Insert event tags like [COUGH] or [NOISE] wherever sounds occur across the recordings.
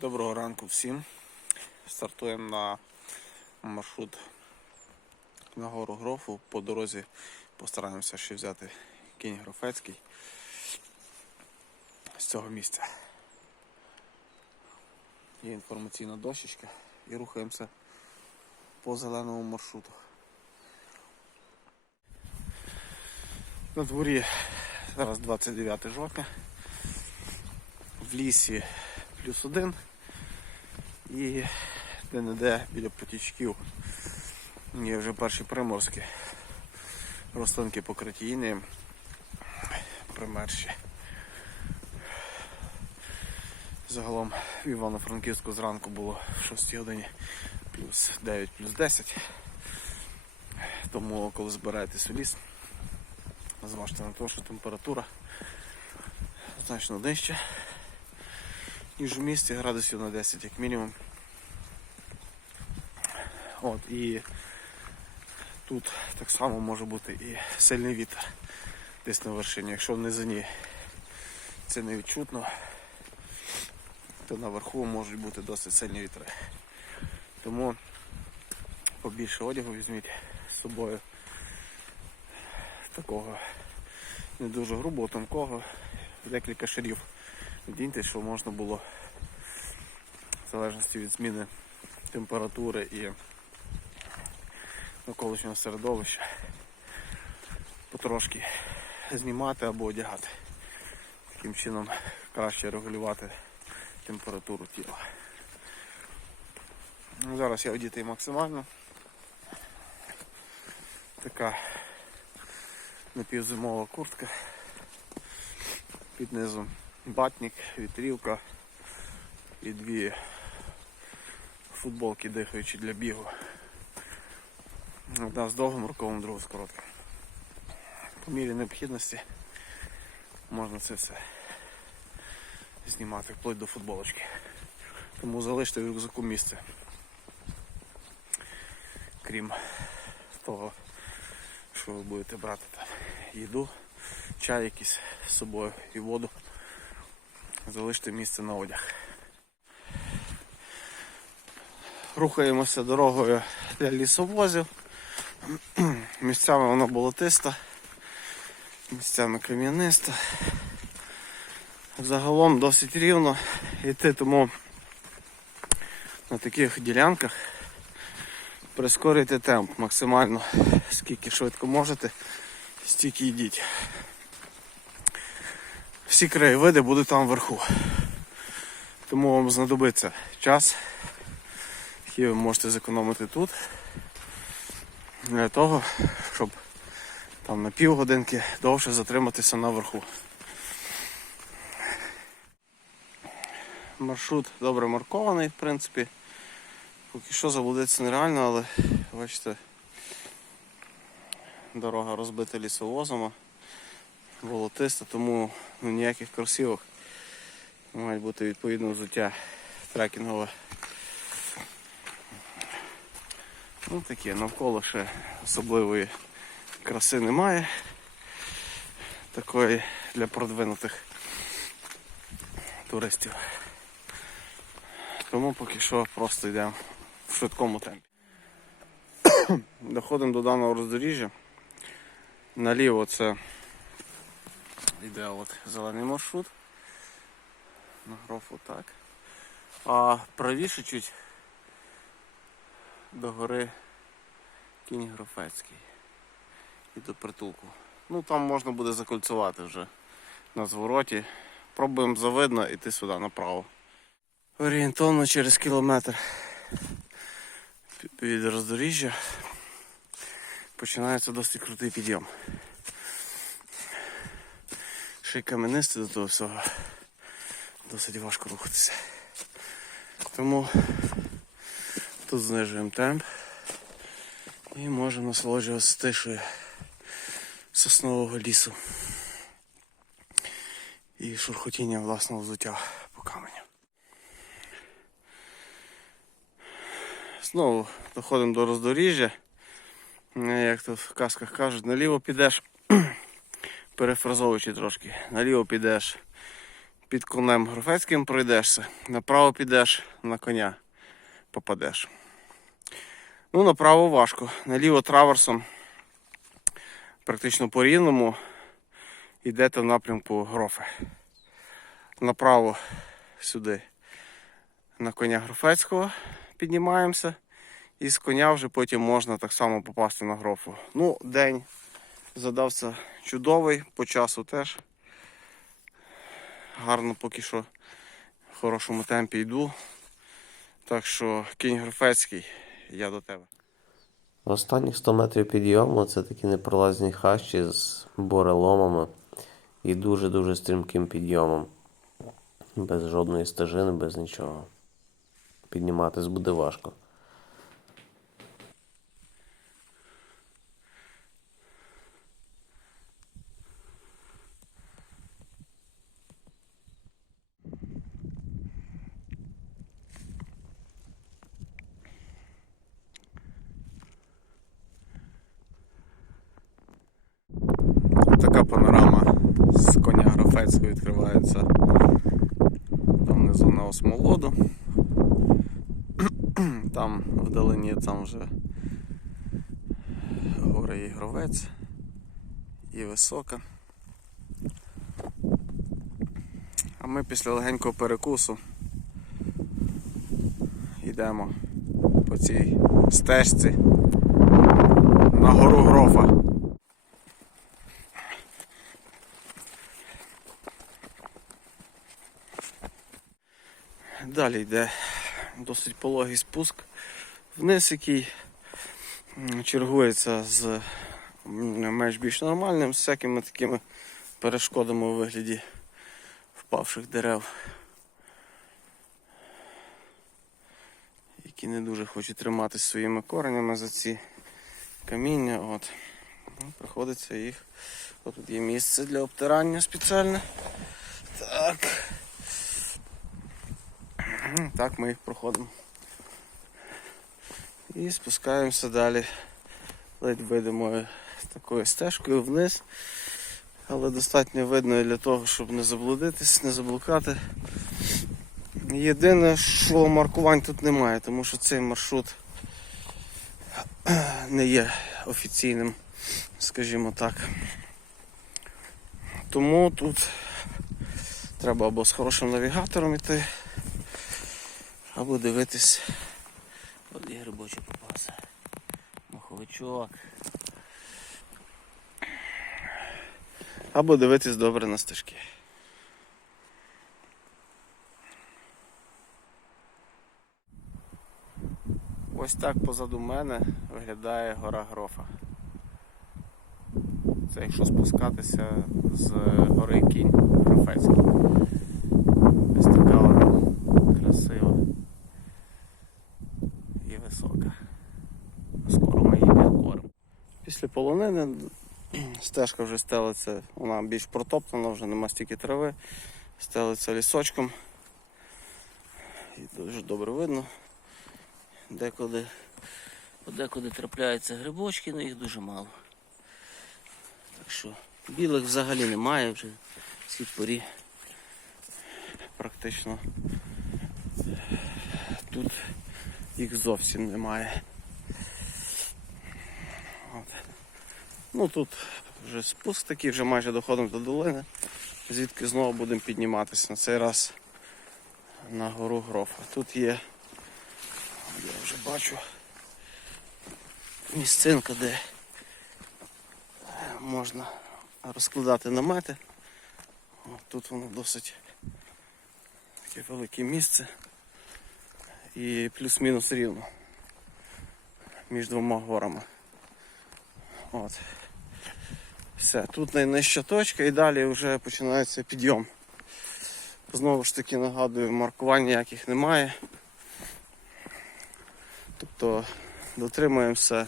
Доброго ранку всім. Стартуємо на маршрут на гору Грофу. По дорозі постараємося ще взяти кінь Грофецький з цього місця. Є інформаційна дощечка і рухаємося по зеленому маршруту. На дворі зараз 29 жовтня. В лісі плюс один. І де-не-де біля потічків є вже перші приморські. Рослинки покриті інеєм. Примерші. Загалом в Івано-Франківську зранку було в 6 годині плюс 9, плюс 10. Тому коли збираєтесь у ліс, зважте на те, що температура значно нижча ніж у місті, градусів на 10 як мінімум. От, і тут так само може бути і сильний вітер десь на вершині. Якщо в низині це не відчутно, то наверху можуть бути досить сильні вітри. Тому побільше одягу візьміть з собою такого не дуже грубого, тонкого, декілька шарів Діньте, що можна було в залежності від зміни температури і навколишнього середовища потрошки знімати або одягати. Таким чином краще регулювати температуру тіла. Ну, Зараз я одітий максимально. Така напівзимова куртка під низом батник, вітрівка і дві футболки дихаючі для бігу. Одна з довгим рукавом, друга з коротким. По мірі необхідності можна це все знімати вплоть до футболочки. Тому залиште в рюкзаку місце. Крім того, що ви будете брати там їду, чай якийсь з собою і воду залиште місце на одяг. Рухаємося дорогою для лісовозів. [CLEARS THROAT] Місцями вона болотиста, місцями кам'яниста. Загалом досить рівно йти, тому на таких ділянках прискорюйте темп максимально, скільки швидко можете, стільки йдіть. Всі краєвиди будуть там вверху. Тому вам знадобиться час, який ви можете зекономити тут. Для того, щоб там на півгодинки довше затриматися наверху. Маршрут добре маркований, в принципі. Поки що заблудитися нереально, але бачите, дорога розбита лісовозами волотиста, тому ну, ніяких кросівок. Має бути відповідне взуття трекінгове. Ну таке, навколо ще особливої краси немає. Такої для продвинутих туристів. Тому поки що просто йдемо в швидкому темпі. [COUGHS] Доходимо до даного роздоріжжя. Наліво це Іде от зелений маршрут. На грофу так. А правіше чуть до гори кінь Грофецький. І до притулку. Ну там можна буде закольцювати вже на звороті. Пробуємо завидно йти сюди направо. Орієнтовно через кілометр від роздоріжжя починається досить крутий підйом ще й каменисте до того всього. Досить важко рухатися. Тому тут знижуємо темп і можемо насолоджуватися тишою соснового лісу і шурхотіння власного взуття по каменю. Знову доходимо до роздоріжжя. Як тут в казках кажуть, наліво підеш перефразовуючи трошки, наліво підеш під конем Грофецьким пройдешся, направо підеш, на коня попадеш. Ну, направо важко. Наліво траверсом, практично по рівному, йдете в напрямку Грофи. Направо сюди на коня Грофецького піднімаємося. І з коня вже потім можна так само попасти на грофу. Ну, день задався чудовий, по часу теж. Гарно поки що в хорошому темпі йду. Так що кінь Грофецький, я до тебе. Останні 100 метрів підйому це такі непролазні хащі з буреломами і дуже-дуже стрімким підйомом. Без жодної стежини, без нічого. Підніматись буде важко. Така панорама з коня Грофецького відкривається там внизу на осмолоду. [CLEARS THROAT] Там вдалині там вже гори і гровець і висока. А ми після легенького перекусу йдемо по цій стежці на гору Грофа. Далі йде досить пологий спуск вниз, який чергується з менш більш нормальним, з всякими такими перешкодами у вигляді впавших дерев, які не дуже хочуть триматися своїми коренями за ці каміння. От. Ну, приходиться їх. От тут є місце для обтирання спеціальне. Так. Так ми проходимо. І спускаємося далі ледь видимою такою стежкою вниз. Але достатньо видно для того, щоб не заблудитись, не заблукати. Єдине, що маркувань тут немає, тому що цей маршрут [CLEARS THROAT] не є офіційним, скажімо так. Тому тут треба або з хорошим навігатором йти, або дивитись. От є грибочок попався. Маховичок. Або дивитись добре на стежки. Ось так позаду мене виглядає гора Грофа. Це якщо спускатися з гори кінь Грофецький. Ось така вона красива і висока. Скоро ми її підкоримо. Після полонини [CLEARS THROAT] стежка вже стелиться, вона більш протоптана, вже нема стільки трави, стелиться лісочком. І дуже добре видно. Декуди, подекуди трапляються грибочки, але їх дуже мало. Так що білих взагалі немає вже в цій порі. Практично тут їх зовсім немає. Ну тут вже спуск такий, вже майже доходимо до долини, звідки знову будемо підніматися на цей раз на гору Грофа. Тут є, я вже бачу, місцинка, де можна розкладати намети. Тут воно досить таке велике місце і плюс-мінус рівно між двома горами. От. Все, тут найнижча точка і далі вже починається підйом. Знову ж таки нагадую, маркувань ніяких немає. Тобто дотримуємося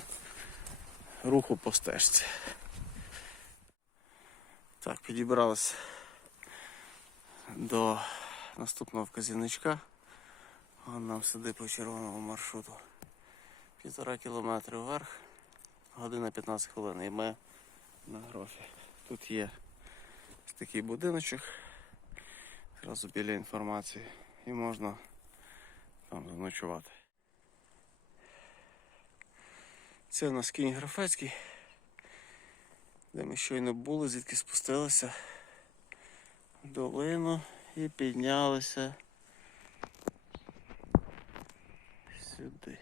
руху по стежці. Так, підібралися до наступного вказівничка. Он нам сюди по червоному маршруту. Півтора кілометри вверх, година 15 хвилин і ми на грофі. Тут є такий будиночок Одразу біля інформації. І можна там заночувати. Це у нас кінь Графецький, де ми щойно були, звідки спустилися в долину і піднялися сюди.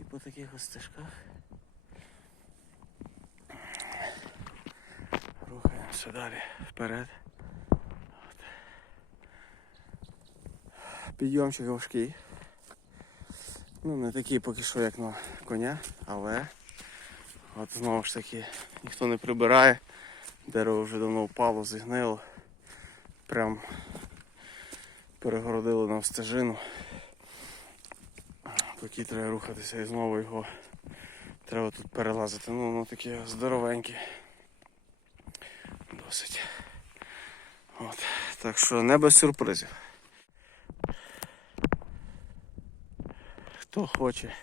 І по таких стежках рухаємося далі вперед. Підйомчик важкий. Ну, не такий поки що, як на коня, але от знову ж таки ніхто не прибирає. Дерево вже давно впало, зігнило. Прям перегородило нам стежину. По треба рухатися і знову його треба тут перелазити. Ну, воно таке здоровеньке. Досить. От. Так що не без сюрпризів. Хто хоче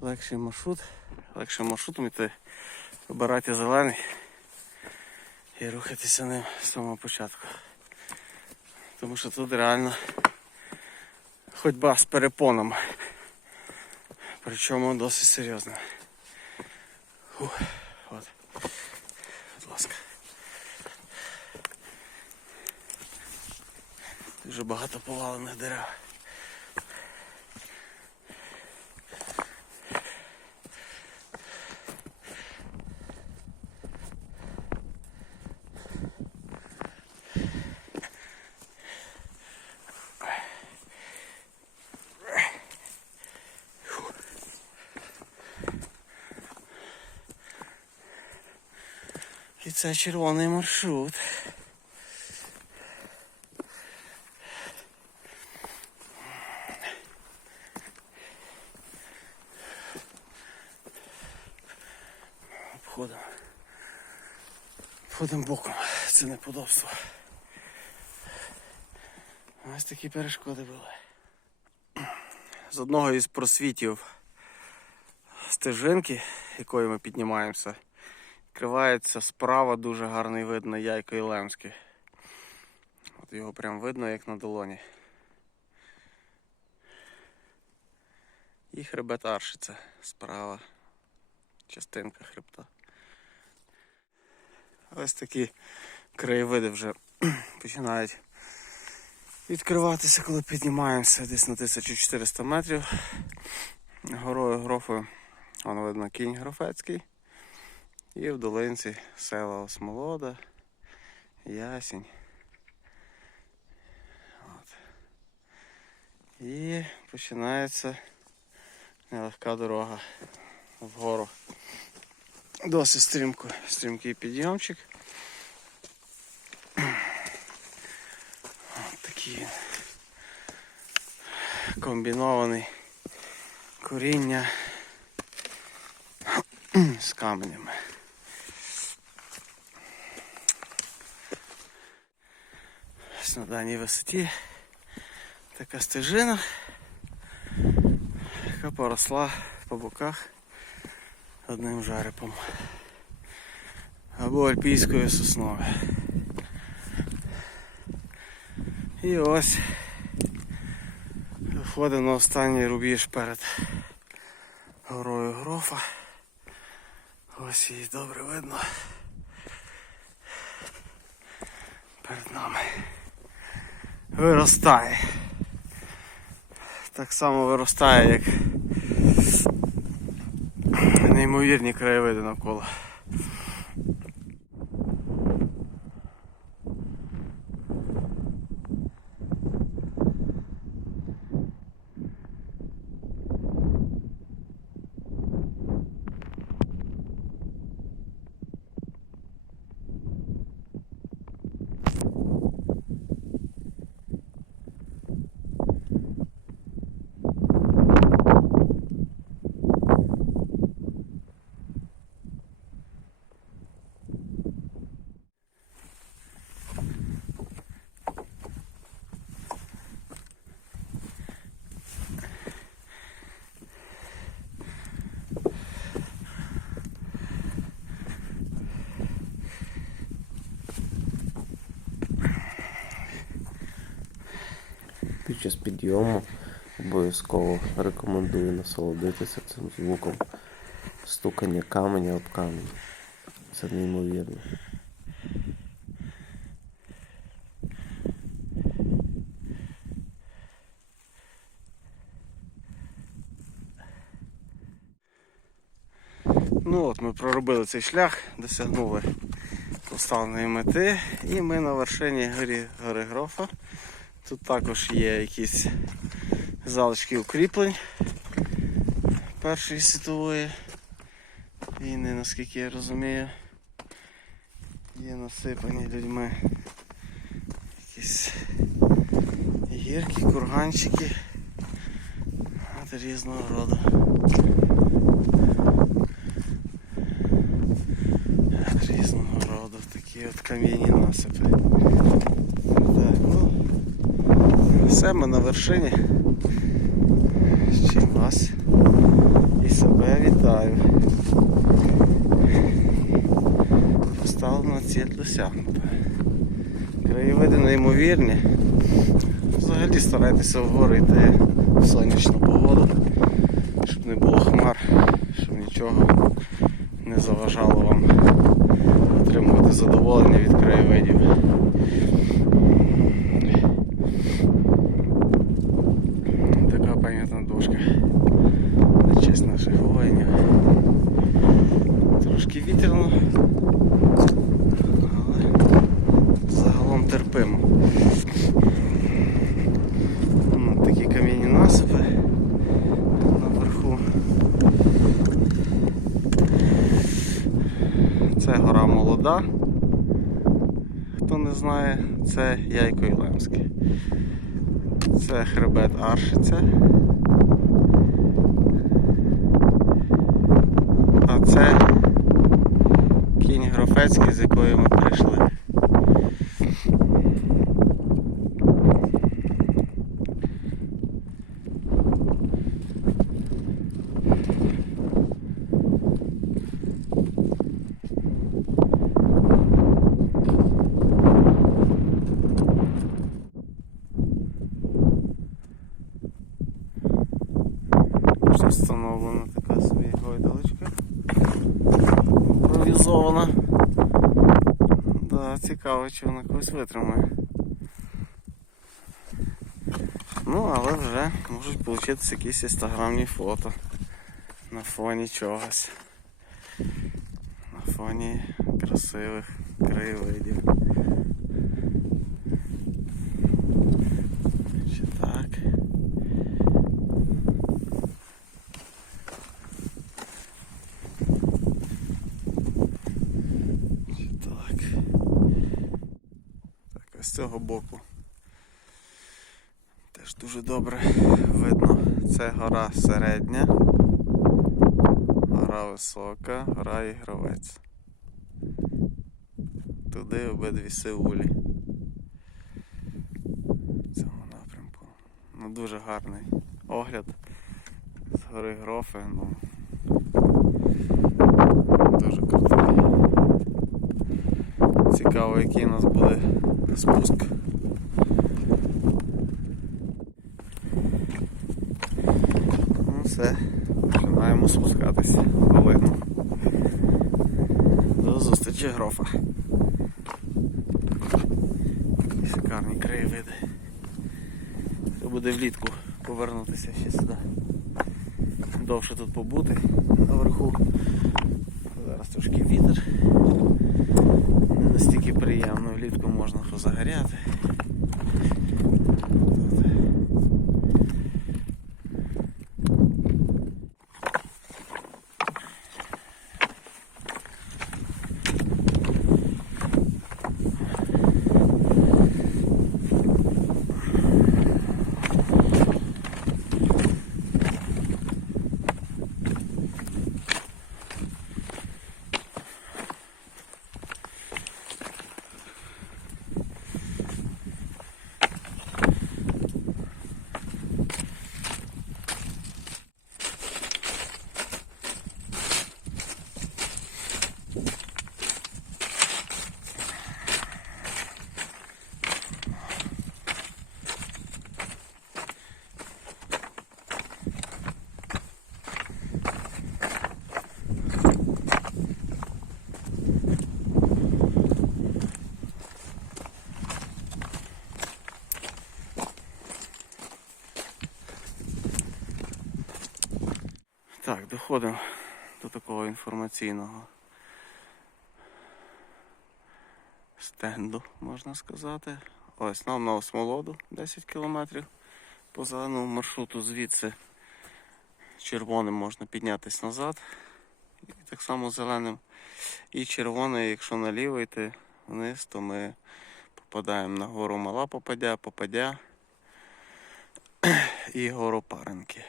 легший маршрут, легшим маршрутом йти, вибирайте зелений і рухайтеся ним з самого початку. Тому що тут реально ходьба з перепонами. Причому досить серйозно. От. Будь ласка. Дуже багато повалених дерев. Це червоний маршрут. Обходимо. Обходимо боком. Це неподобство. Ось такі перешкоди були. З одного із просвітів стежинки, якою ми піднімаємося, відкривається справа дуже гарний вид на яйко Ілемське. От його прям видно як на долоні. І хребет Аршиця справа. Частинка хребта. Ось такі краєвиди вже [CLEARS THROAT] починають відкриватися, коли піднімаємося десь на 1400 метрів. Горою Грофою воно видно кінь Грофецький. І в долинці села Осмолода, Ясінь. От. І починається нелегка дорога вгору. Досить стрімко, стрімкий підйомчик. От такий комбінований коріння з каменями. Ось на даній висоті така стежина, яка поросла по боках одним жерепом. Або альпійською сосною. І ось виходимо на останній рубіж перед горою Грофа. Ось її добре видно. Перед нами. Виростає. Так само виростає, як неймовірні краєвиди навколо. Час підйому обов'язково рекомендую насолодитися цим звуком стукання каменя об камінь. Це неймовірно. Ну от ми проробили цей шлях, досягнули поставленої мети і ми на вершині горі, гори Грофа. Тут також є якісь залишки укріплень Першої світової війни, наскільки я розумію. Є насипані людьми якісь гірки, курганчики от різного роду. різного роду такі от кам'яні насипи. Так, ну, все, ми на вершині. Чим вас і себе вітаю. Поставлена ціль досягнута. Краєвиди неймовірні. Взагалі старайтеся вгору йти в сонячну погоду, щоб не було хмар, щоб нічого не заважало вам отримувати задоволення від краєвидів. Така пам'ятна дошка на честь наших воїнів. Трошки вітряно, але загалом терпимо. М, Такі кам'яні насипи наверху. Це гора молода. Хто не знає, це Яйко Ілемське. Це хребет Аршиця. А це кінь Грофецький, з якої ми прийшли. Вона витримає. Ну, але вже можуть получитися якісь інстаграмні фото на фоні чогось. На фоні красивих краєвидів. Чи так? Чи так. Так, а з цього боку. Теж дуже добре видно. Це гора середня, гора висока, гора ігровець. Туди обидві сеулі. В цьому напрямку. Ну дуже гарний огляд з гори Грофи. Ну, дуже крутий. Цікаво, який у нас буде спуск. Ну все, починаємо спускатися долину. До зустрічі грофа. Шикарні краєвиди. Це буде влітку повернутися ще сюди. Довше тут побути наверху. Зараз трошки вітер. Настільки приємно, влітку можна позагоряти. Так, доходимо до такого інформаційного стенду, можна сказати. Ось нам на Осмолоду 10 кілометрів по зеленому маршруту звідси червоним можна піднятися назад. І так само зеленим. І червоний, якщо наліво йти вниз, то ми попадаємо на гору Мала Попадя, Попадя і гору Паренки.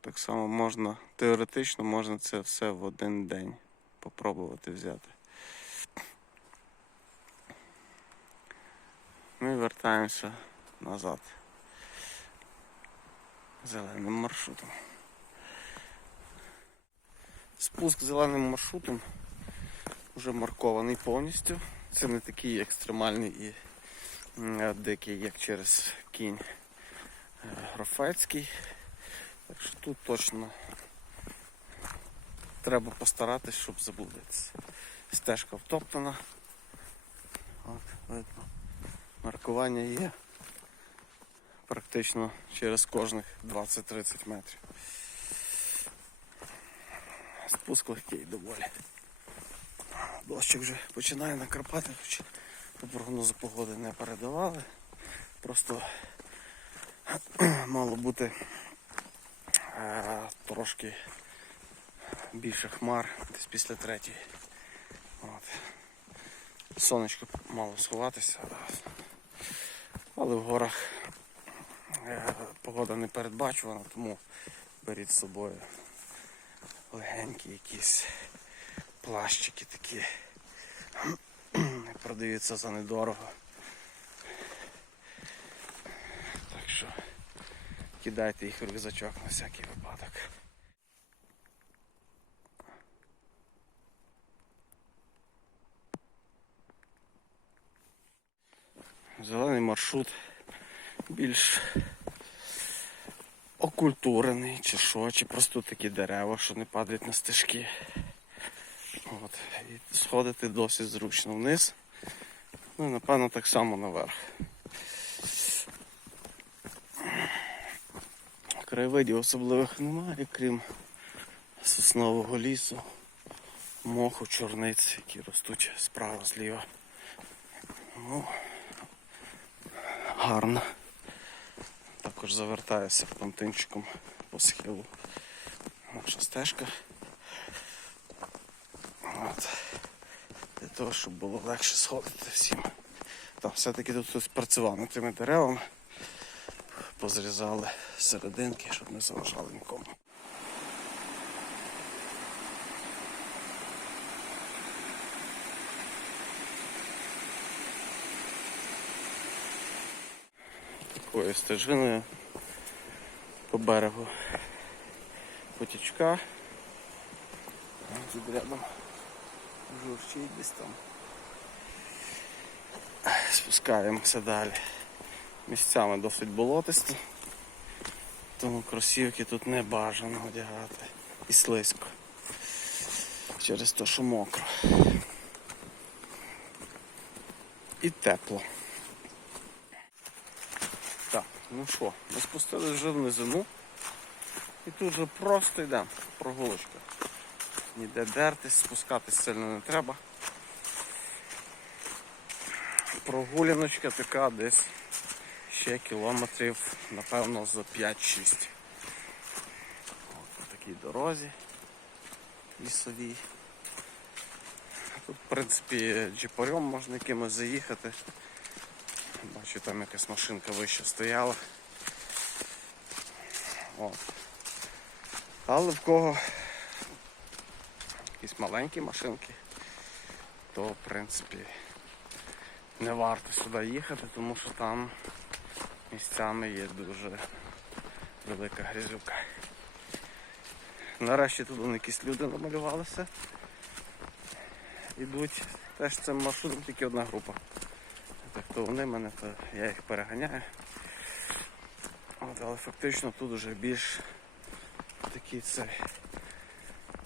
Так само можна, теоретично можна це все в один день попробувати взяти. Ми вертаємося назад зеленим маршрутом. Спуск зеленим маршрутом вже маркований повністю. Це не такий екстремальний і дикий, як через кінь е, Грофецький. Так що тут точно треба постаратись, щоб заблудитися. Стежка втоптана. От, видно. Маркування є практично через кожних 20-30 метрів. Спуск легкий доволі. Дощик вже починає накрапати, хоч по прогнозу погоди не передавали. Просто [CLEARS THROAT] мало бути трошки більше хмар десь після третьої. От. Сонечко мало сховатися, але в горах е, погода не передбачувана, тому беріть з собою легенькі якісь плащики такі. [CLEARS THROAT] Продаються за недорого. Так що кидайте їх в рюкзачок на всякий випадок. Зелений маршрут більш окультурений, чи що, чи просто такі дерева, що не падають на стежки. От. І сходити досить зручно вниз. Ну і напевно так само наверх. Краєвидів особливих немає, крім соснового лісу, моху, чорниць, які ростуть справа, зліва. Ну, гарно. Також завертає серпантинчиком по схилу. Наша стежка. От. Для того, щоб було легше сходити всім. Там все-таки тут хтось працював над тими деревами. Позрізали серединки, щоб не заважали нікому. Такою стежиною по берегу потічка. Тут рядом журчить десь там. Спускаємося далі. Місцями досить болотисто, тому кросівки тут не бажано одягати. І слизько. Через те, що мокро. І тепло. Так, ну що, ми спустились вже в низину. І тут вже просто йдемо. Прогулочка. Ніде дертись, спускатись сильно не треба. Прогуляночка така десь ще кілометрів, напевно, за 5-6. От по такій дорозі лісовій. Тут, в принципі, джипарем можна якимось заїхати. Бачу, там якась машинка вище стояла. От. Але в кого якісь маленькі машинки, то в принципі не варто сюди їхати, тому що там місцями є дуже велика грязюка. Нарешті тут вон якісь люди намалювалися. Ідуть теж цим маршрутом тільки одна група. Так то вони мене, то я їх переганяю. От, але фактично тут вже більш такий цей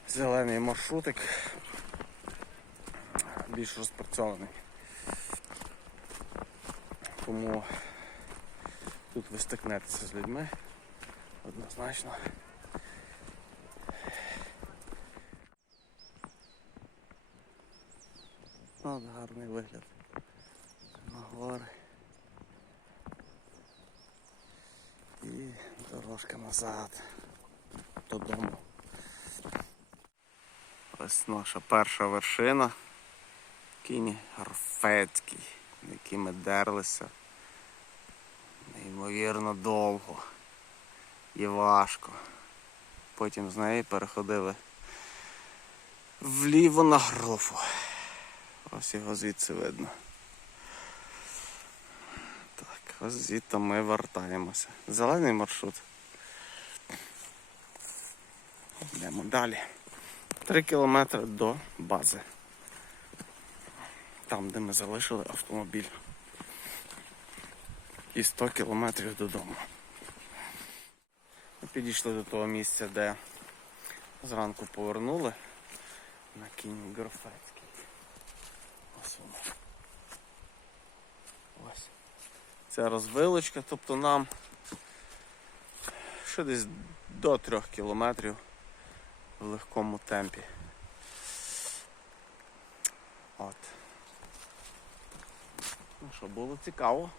зелений маршрутик більш розпрацьований. Тому Тут ви стикнетеся з людьми однозначно. Ну, от гарний вигляд на гори і дорожка назад додому. Ось наша перша вершина. Кінь Гарфецький, на якій ми дерлися. Неймовірно довго і важко. Потім з неї переходили вліво на грофу. Ось його звідси видно. Так, ось звідти ми вертаємося. Зелений маршрут. Йдемо далі. Три кілометри до бази. Там, де ми залишили автомобіль. І 100 кілометрів додому. Ми підійшли до того місця, де зранку повернули на кінь Грофецький. Ось воно. Ось. Це розвилочка, тобто нам ще десь до трьох кілометрів в легкому темпі. От. Ну що, було цікаво.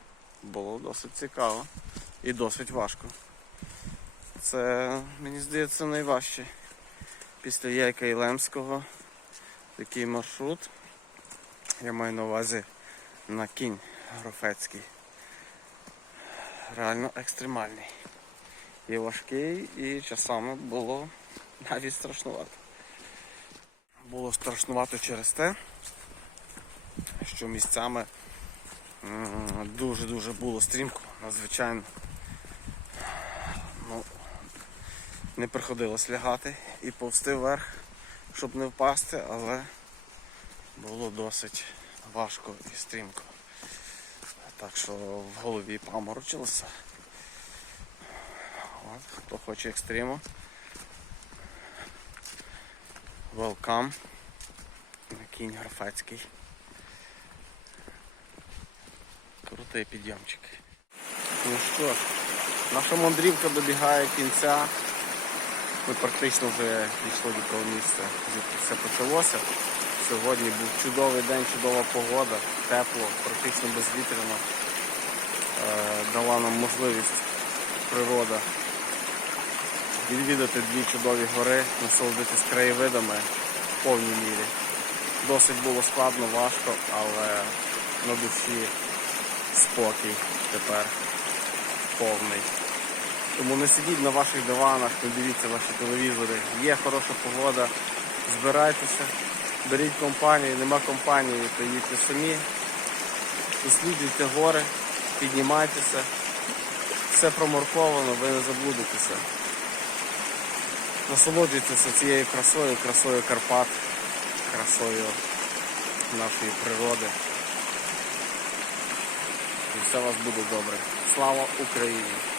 Було досить цікаво і досить важко. Це, мені здається, найважче. Після Яйка і Лемського такий маршрут. Я маю на увазі на кінь Грофецький. Реально екстремальний. І важкий, і часами було навіть страшнувато. Було страшнувато через те, що місцями дуже-дуже було стрімко, надзвичайно. Ну, не приходилось лягати і повсти вверх, щоб не впасти, але було досить важко і стрімко. Так що в голові паморочилося. От, хто хоче екстриму. Welcome кінь Графецький. Крутий підйомчик. Ну що ж, наша мандрівка добігає кінця. Ми практично вже дійшли до того місця, звідки все почалося. Сьогодні був чудовий день, чудова погода, тепло, практично безвітряно. Е, дала нам можливість природа відвідати дві чудові гори, насолодитись краєвидами в повній мірі. Досить було складно, важко, але на душі спокій тепер повний. Тому не сидіть на ваших диванах, не дивіться ваші телевізори. Є хороша погода, збирайтеся, беріть компанію, нема компанії, то їдьте самі, досліджуйте гори, піднімайтеся. Все проморковано, ви не заблудитеся. Насолоджуйтеся цією красою, красою Карпат, красою нашої природи. Все у вас буде добре. Слава Україні!